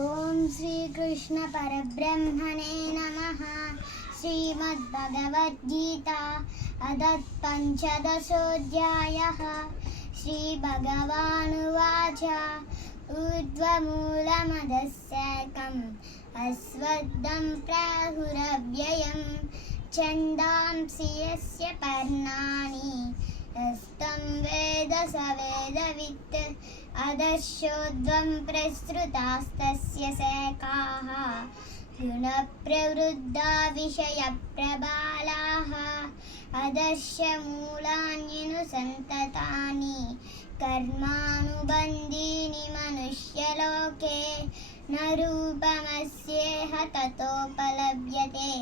ఓం శ్రీకృష్ణ పరబ్రహ్మణే నమః. శ్రీమద్భగవద్గీత అథ పంచదశోऽధ్యాయः. శ్రీభగవానువాచ ఊర్ధ్వమూలమధఃశాఖम् అశ్వత్థం ప్రాహురవ్యయం ఛందాంసి యస్య పర్ణాని యస్తం వేద స వేదవిత్ అధశ్చోర్ధ్వం ప్రసృతాస్తస్య శాఖాః గుణప్రవృద్ధా విషయప్రబాలాః అధశ్చ మూలాన్యనుసంతతాని కర్మానుబంధీని మనుష్యలోకే న రూపమస్యేహ తతోపలభ్యతే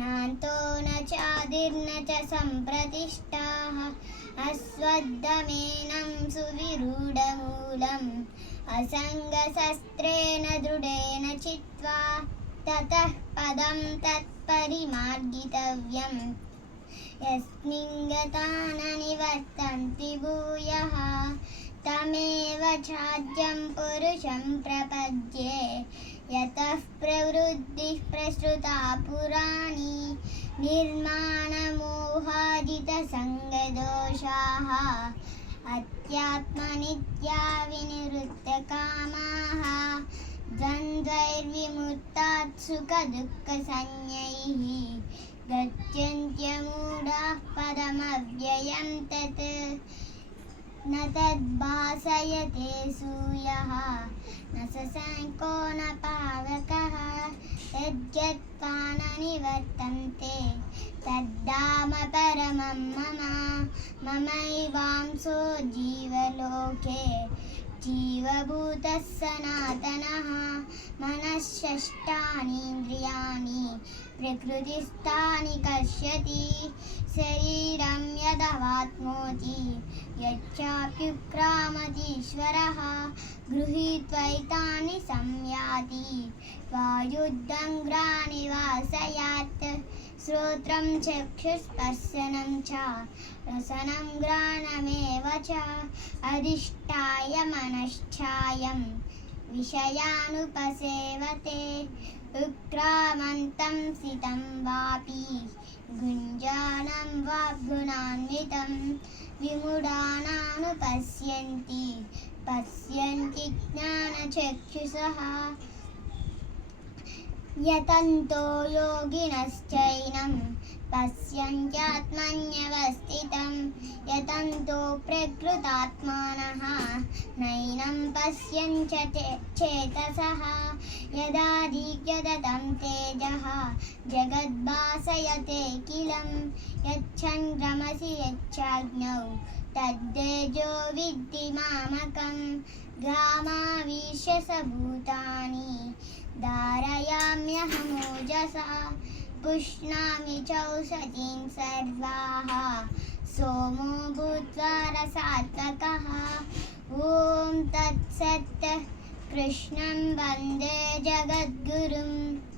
నాంతో న చాదిర్న చ సంప్రతిష్ఠాః అశ్వత్థమేనం సువిరూఢమూలం అసంగశస్త్రేణ దృఢేన చిత్వా తతః పదం తత్పరిమార్గితవ్యం యస్మిన్ గతా న నివర్తంతి భూయః తమేవ చాద్యం పురుషం ప్రపద్యే యతః ప్రవృత్తిః ప్రసృతా పురాణి నిర్మాణమోహాజితసంగదోషాः అత్యాత్మనిత్యా వినివృత్తకామాः ద్వంద్వైర్విముక్తాः సుఖదుఃఖసంజ్ఞైః గచ్చన్త్యమూఢాः పదమవ్యయం తత్ న తద్భాసయతే సూయః న శశాంకో న పావకः యద్గత్వా న నివర్తంతే తద్ధామ పరమం మమ మమైవాంసో జీవలోకే జీవభూతः సనాతనः మనశ్షష్టానీంద్రియాణి ప్రకృతిస్థాని కర్షతి శరీరం యదవాప్నోతి యచ్చాప్యుక్రామతీశ్వరः గృహీత్వైతాని సంయాతి వాయుర్దంగ్రాని వాసయాత్ శ్రోత్రం చక్షుస్పర్శనం చ రసనం గ్రాణమేవ చ అధిష్ఠాయ మనశ్చాయం విషయానుపసేవతే ఉక్రామంతం సితం వాపి గుంజానం వా గుణాన్వితం విమూఢానానుపశ్యంతి పశ్యంతి జ్ఞానచక్షుషః యతంతో యోగినశ్చైనం పశ్యంత్యాత్మన్యవస్థితం యతంతో ప్రకృతాత్మానః నైనం పశ్యంచ చేతసః యదాధిక్యతతం తేజః జగద్భాసయతేఖిలం యచ్చంద్రమసి యచ్చాగ్నౌ తద్దేజో విద్ధి మామకం గామావిశ్య భూతాని ధారయామ్యహమోజసా పుష్ణామి చౌషధీం సర్వాః సోమో భూత్వా రసాత్మకः. ఓం తత్సత్. కృష్ణం వందే జగద్గురుం.